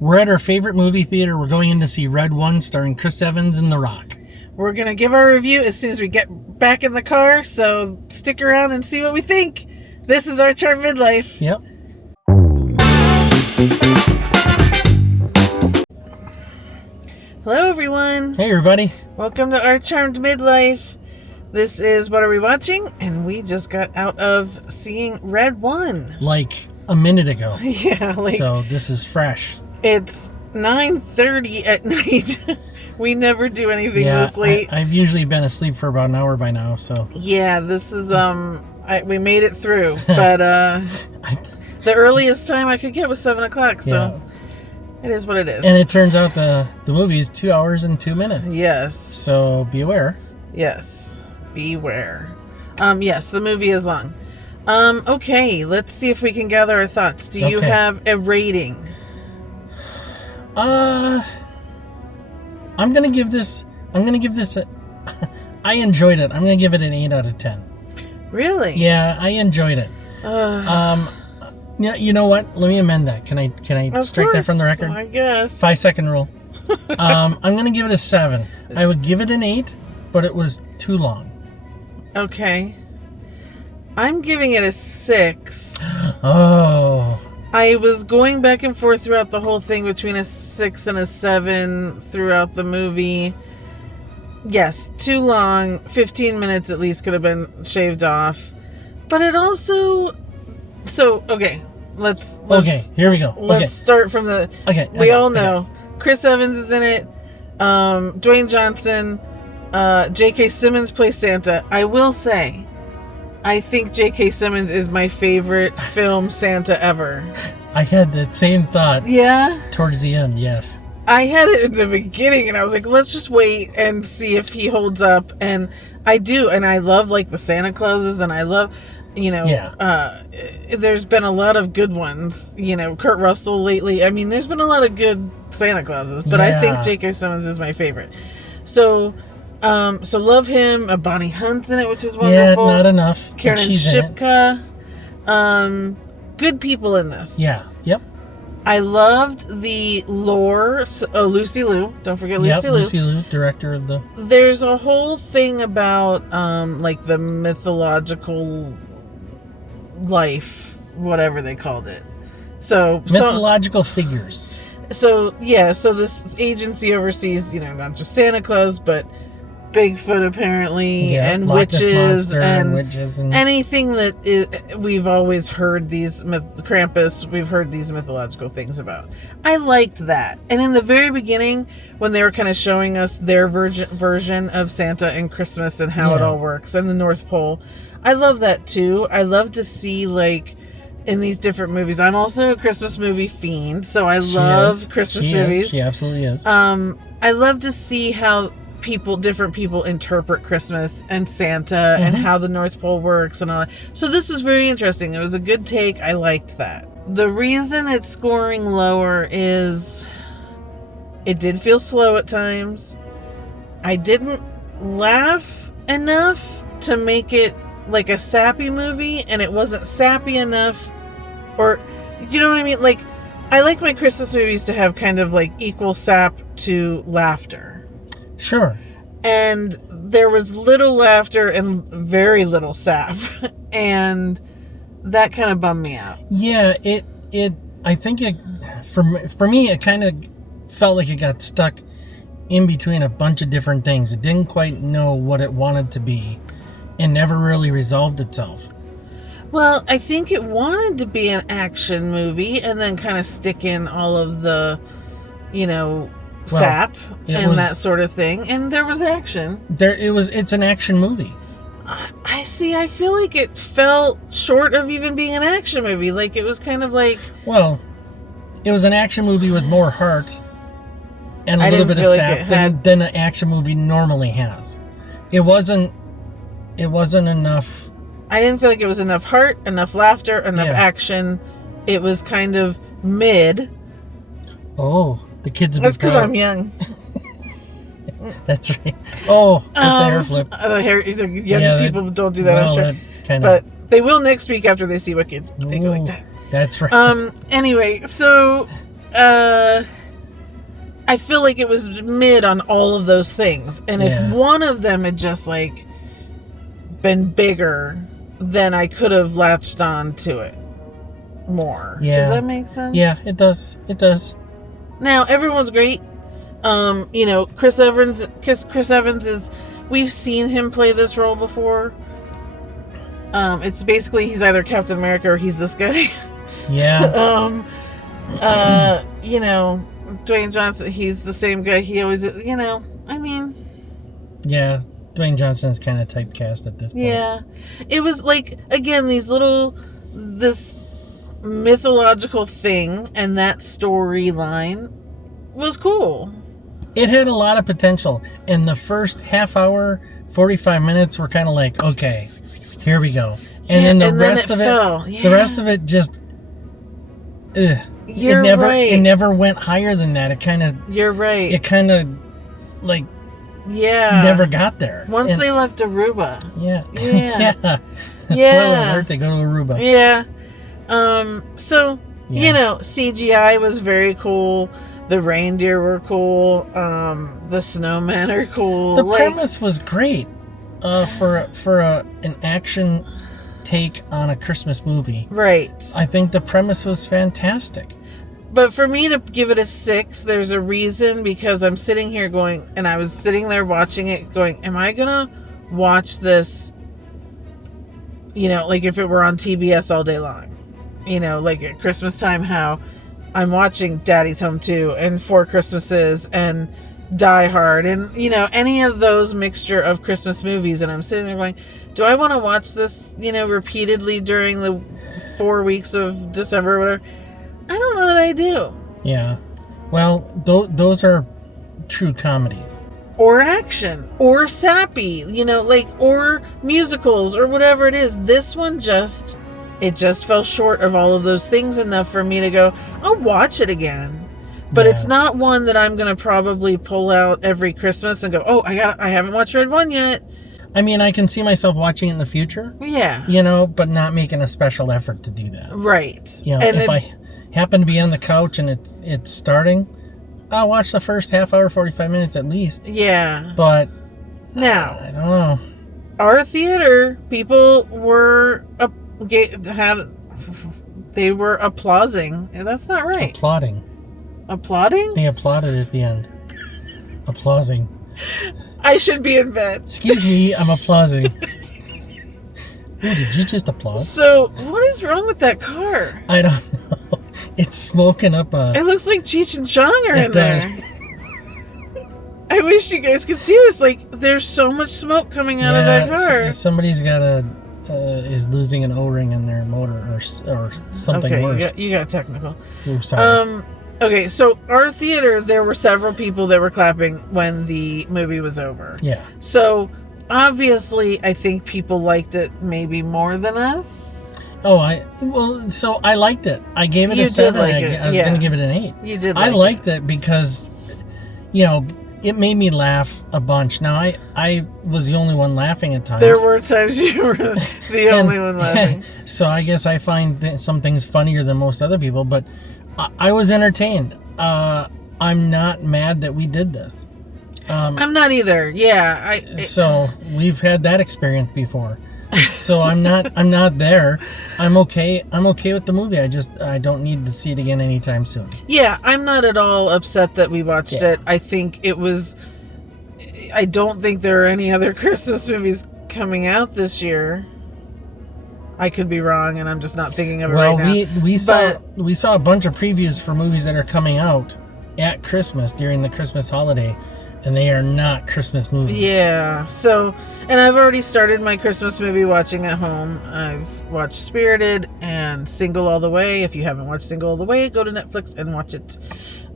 We're at our favorite movie theater. We're going in to see Red 1 starring Chris Evans and The Rock. We're going to give our review as soon as we get back in the car, so stick around and see what we think. This is Our Charmed Midlife. Yep. Hello, everyone. Hey, everybody. Welcome to Our Charmed Midlife. This is What Are We Watching? And we just got out of seeing Red 1. Like a minute ago. Yeah, So this is fresh. It's 9:30 at night. We never do anything this late. I've usually been asleep for about an hour by now, so. Yeah, this is, we made it through. But the earliest time I could get was 7 o'clock, so it is what it is. And it turns out the movie is 2 hours and 2 minutes. Yes. So be aware. Yes. Beware. Yes, the movie is long. Okay, let's see if we can gather our thoughts. Do you have a rating? I'm gonna give this a I enjoyed it. I'm gonna give it an 8 out of 10. Really? Yeah, I enjoyed it. Yeah, you know what? Let me amend that. Can I strike that from the record? I guess. 5-second rule. I'm gonna give it a 7. I would give it an 8, but it was too long. Okay. I'm giving it a 6. Oh. I was going back and forth throughout the whole thing between a 6 and a 7 throughout the movie. Yes, too long. 15 minutes at least could have been shaved off. But it also... So, okay. Let's here we go. Let's start from the... We all know. Chris Evans is in it. Dwayne Johnson. JK Simmons plays Santa. I will say... I think JK Simmons is my favorite film Santa ever. I had that same thought. Yeah? Towards the end, yes. I had it in the beginning, and I was like, let's just wait and see if he holds up. And I do, and I love, like, the Santa Clauses, and I love, there's been a lot of good ones. Kurt Russell lately. I mean, there's been a lot of good Santa Clauses, but I think JK Simmons is my favorite. So love him. Bonnie Hunt's in it, which is wonderful. Yeah, not enough. Karen Shipka. Good people in this. Yeah. Yep. I loved the lore. Lucy Liu. Don't forget Lucy Liu. Lucy Liu, director of the... There's a whole thing about, like, the mythological life, whatever they called it. Mythological figures. So this agency oversees, not just Santa Claus, but Bigfoot apparently, and witches, and anything that we've always heard Krampus, we've heard these mythological things about. I liked that. And in the very beginning, when they were kind of showing us their version of Santa and Christmas and how it all works, and the North Pole, I love that too. I love to see, like, in these different movies. I'm also a Christmas movie fiend, so I love Christmas movies. She absolutely is. I love to see how different people interpret Christmas and Santa and how the North Pole works and all that. So this was very interesting. It was a good take. I liked that. The reason it's scoring lower is it did feel slow at times. I didn't laugh enough to make it like a sappy movie, and it wasn't sappy enough, or you know what I mean? Like, I like my Christmas movies to have kind of like equal sap to laughter. Sure. And there was little laughter and very little sap. And that kind of bummed me out. Yeah, I think for me, it kind of felt like it got stuck in between a bunch of different things. It didn't quite know what it wanted to be and never really resolved itself. Well, I think it wanted to be an action movie and then kind of stick in all of the, sap and that sort of thing, and there was action. It's an action movie. I see. I feel like it fell short of even being an action movie. Like, it was kind of like... Well, it was an action movie with more heart and a little bit of sap than an action movie normally has. It wasn't enough... I didn't feel like it was enough heart, enough laughter, enough action. It was kind of mid. Oh, the kids... That's because I'm young. That's right. Oh, the hair flip. Young people don't do that, I'm sure. But they will next week after they see Wicked. They go like that. That's right. Anyway, so I feel like it was mid on all of those things. And if one of them had just, like, been bigger, then I could have latched on to it more. Yeah. Does that make sense? Yeah, it does. It does. Now, everyone's great. You know, Chris Evans is, we've seen him play this role before. It's basically he's either Captain America or he's this guy. Yeah. You know, Dwayne Johnson, he's the same guy. He always, you know, I mean. Yeah, Dwayne Johnson's kind of typecast at this point. Yeah. It was like, again, this mythological thing and that storyline was cool. It had a lot of potential. And the first half hour, 45 minutes were kind of like, okay, here we go. And then the rest of it, the rest of it just, You're right. It never went higher than that. It kind of, you're right. It kind of, like, never got there. Once they left Aruba. Yeah. Yeah. Spoiler alert, they go to Aruba. Yeah. So, you know, CGI was very cool. The reindeer were cool. The snowmen are cool. The premise was great for an action take on a Christmas movie. Right. I think the premise was fantastic. But for me to give it a 6, there's a reason, because I'm sitting here going, and I was sitting there watching it going, am I going to watch this, you know, like if it were on TBS all day long? You know, like at Christmas time, how I'm watching Daddy's Home 2 and Four Christmases and Die Hard and, you know, any of those mixture of Christmas movies. And I'm sitting there going, do I want to watch this, you know, repeatedly during the 4 weeks of December or whatever? I don't know that I do. Yeah. Well, those are true comedies. Or action. Or sappy. You know, like, or musicals or whatever it is. This one just fell short of all of those things enough for me to go, I'll watch it again. But it's not one that I'm going to probably pull out every Christmas and go, oh, I haven't watched Red One yet. I mean, I can see myself watching it in the future. Yeah. You know, but not making a special effort to do that. Right. You know, and if I happen to be on the couch and it's starting, I'll watch the first half hour, 45 minutes at least. Yeah. But now, I don't know. Our theater, people were they were applauding, and that's not right. Applauding. Applauding? They applauded at the end. Applauding. I should be in bed. Excuse me, I'm applauding. Ooh, did you just applaud? So, what is wrong with that car? I don't know. It's smoking up a... It looks like Cheech and Chong are in there. I wish you guys could see this. Like, there's so much smoke coming out of that car. Somebody's got is losing an O-ring in their motor or something worse. Okay, you got technical. Ooh, sorry. Okay, so our theater, there were several people that were clapping when the movie was over. Yeah. So, obviously, I think people liked it maybe more than us. Oh, so I liked it. I gave it a 7. I was going to give it an 8. You did. I liked it because, you know, it made me laugh a bunch. Now, I was the only one laughing at times. There were times you were the only one laughing. So I guess I find some things funnier than most other people, but I was entertained. I'm not mad that we did this. I'm not either. Yeah. So we've had that experience before. So I'm not there. I'm okay with the movie. I don't need to see it again anytime soon. Yeah, I'm not at all upset that we watched it. I think I don't think there are any other Christmas movies coming out this year. I could be wrong, and I'm just not thinking of it right now. Well, we saw a bunch of previews for movies that are coming out at Christmas during the Christmas holiday, and they are not Christmas movies. Yeah. So, and I've already started my Christmas movie watching at home. I've watched Spirited and Single All the Way. If you haven't watched Single All the Way, go to Netflix and watch it.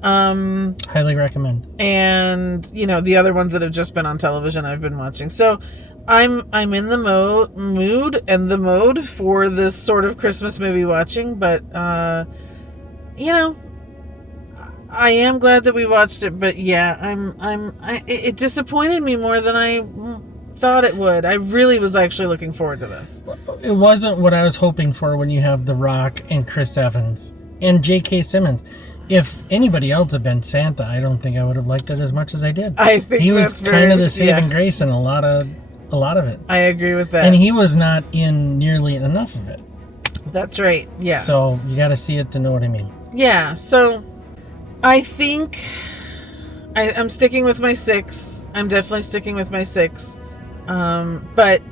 Highly recommend. And, you know, the other ones that have just been on television I've been watching. So, I'm in the mood and the mode for this sort of Christmas movie watching, but you know, I am glad that we watched it, but yeah, it disappointed me more than I thought it would. I really was actually looking forward to this. It wasn't what I was hoping for when you have The Rock and Chris Evans and JK Simmons. if anybody else had been Santa, I don't think I would have liked it as much as I did. I think he was that's kind of the saving yeah. grace in a lot of it. I agree with that. And he was not in nearly enough of it. That's right. Yeah. So you got to see it to know what I mean. Yeah. So I think I'm sticking with my 6. I'm definitely sticking with my 6. But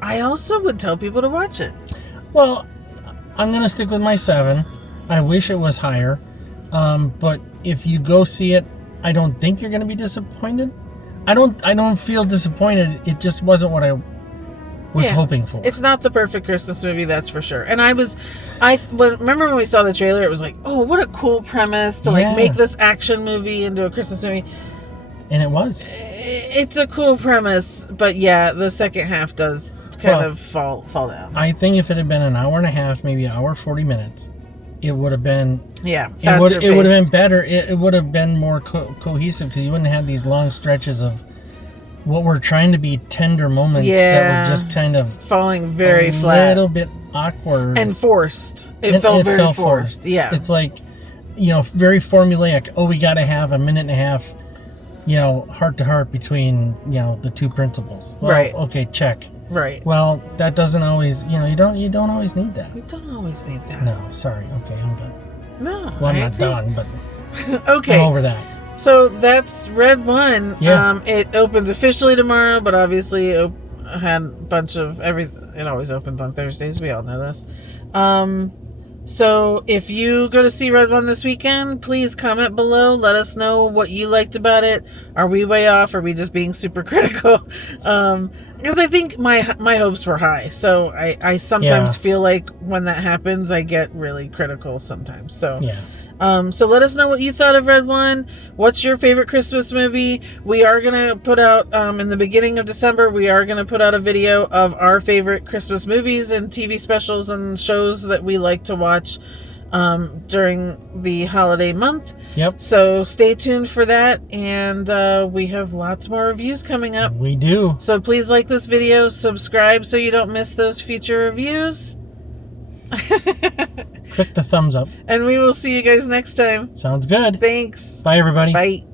I also would tell people to watch it. Well, I'm going to stick with my 7. I wish it was higher. But if you go see it, I don't think you're going to be disappointed. I don't feel disappointed. It just wasn't what I was hoping for. It's not the perfect Christmas movie, that's for sure. And remember when we saw the trailer, it was like, oh, what a cool premise to like make this action movie into a Christmas movie. And it was. It's a cool premise, but yeah, the second half does kind of fall down. I think if it had been an hour and a half, maybe an hour 40 minutes, it would have been it would have been better. It would have been more cohesive because you wouldn't have these long stretches of what were trying to be tender moments that were just kind of falling very flat, a little bit awkward and forced. It felt very forced. Yeah, it's like very formulaic. Oh, we got to have a minute and a half, heart to heart between the two principals. Well, right. Okay, check. Right. Well, that doesn't always, you don't always need that. You don't always need that. No, sorry. Okay, I'm done. No, well, I'm not done, but okay, I'm over that. So that's Red One. Yeah. It opens officially tomorrow, but obviously it had a bunch of everything. It always opens on Thursdays. We all know this. So if you go to see Red One this weekend, please comment below. Let us know what you liked about it. Are we way off? Are we just being super critical? Because I think my hopes were high. So I sometimes feel like when that happens, I get really critical sometimes. So so let us know what you thought of Red One. What's your favorite Christmas movie? We are going to put out, in the beginning of December, we are going to put out a video of our favorite Christmas movies and TV specials and shows that we like to watch during the holiday month. Yep. So stay tuned for that. And we have lots more reviews coming up. We do. So please like this video, subscribe so you don't miss those future reviews. Click the thumbs up. And we will see you guys next time. Sounds good. Thanks. Bye, everybody. Bye.